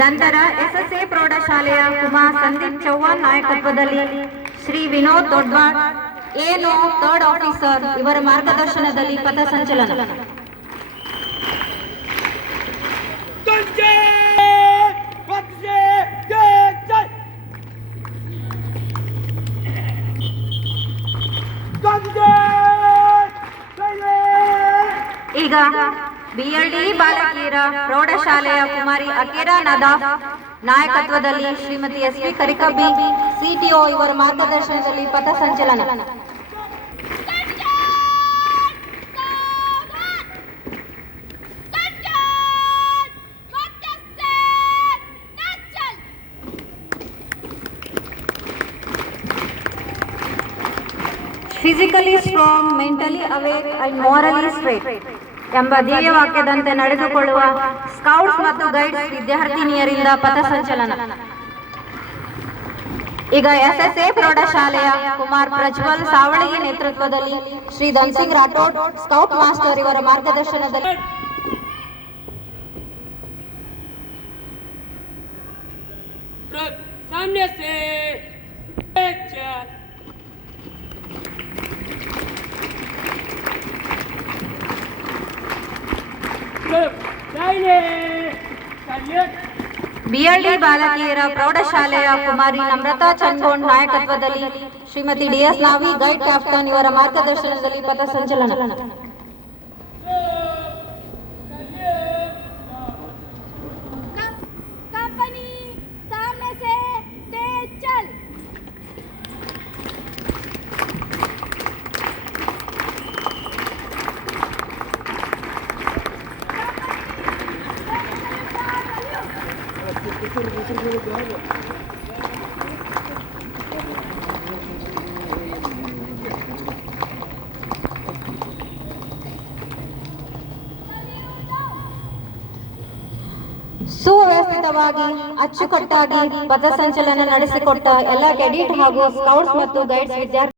ನಂತರ ಎಸ್ಎಸ್ಎ ಪ್ರೌಢಶಾಲೆಯ ಕುಮಾರ್ ಸಂದೀಪ್ ಚೌಹಾಣ್ ನಾಯಕತ್ವದಲ್ಲಿ Shri Vinod Dodwad ANO third officer ಇವರ ಮಾರ್ಗದರ್ಶನದಲ್ಲಿ ಪಥಸಂಚಲನ! ಈಗ ಬಿಎಲ್ಡಿ ಬಾಲಕಿಯರ ಪ್ರೌಢಶಾಲೆಯ ಕುಮಾರಿ ಅಕೇರಾ ನದಾಫ್ ನಾಯಕತ್ವದಲ್ಲಿ ಶ್ರೀಮತಿ ಎಸ್ ಪಿ ಕರಿಕಬ್ಬಿ ಸಿಟಿಒ ಇವರ ಮಾರ್ಗದರ್ಶನದಲ್ಲಿ ಪಥಸಂಚಲನ physically strong mentally awake and morally straight ಎಂಬ ಧ್ಯೇಯ ವಾಕ್ಯದಂತೆ ನಡೆದುಕೊಳ್ಳುವ ಸ್ಕೌಟ್ಸ್ ಮತ್ತು ಗೈಡ್ಸ್ ವಿದ್ಯಾರ್ಥಿನಿಯರಿಂದ ಪಥಸಂಚಲನ ಈಗ ಎಸ್ಎಸ್ಎ ಪ್ರೌಢಶಾಲೆಯ ಕುಮಾರ್ ಪ್ರಜ್ವಲ್ ಸಾವಳಗಿ ನೇತೃತ್ವದಲ್ಲಿ ಶ್ರೀ ಧನ್ಸಿಂಗ್ ರಾಠೋಡ್ ಸ್ಕೌಟ್ ಮಾಸ್ಟರ್ ಇವರ ಮಾರ್ಗದರ್ಶನದಲ್ಲಿ प्र- सामने से ಬಿಎಲ್ಡಿ ಬಾಲಕಿಯರ ಪ್ರೌಢಶಾಲೆಯ ಕುಮಾರಿ ನಮ್ರತಾ ಚನ್ಗೋಣ್ ನಾಯಕತ್ವದಲ್ಲಿ Shrimati D S Navi, guide captain ಇವರ ಮಾರ್ಗದರ್ಶನದಲ್ಲಿ ಪಥಸಂಚಲನ ಸುವ್ಯವಸ್ಥಿತವಾಗಿ ಅಚ್ಚುಕಟ್ಟಾಗಿ ಪಥಸಂಚಲನ ನಡೆಸಿಕೊಟ್ಟ ಎಲ್ಲ ಕೆಡಿಟ್ ಹಾಗೂ ಸ್ಕೌಟ್ಸ್ ಮತ್ತು ಗೈಡ್ಸ್ ವಿದ್ಯಾರ್ಥಿ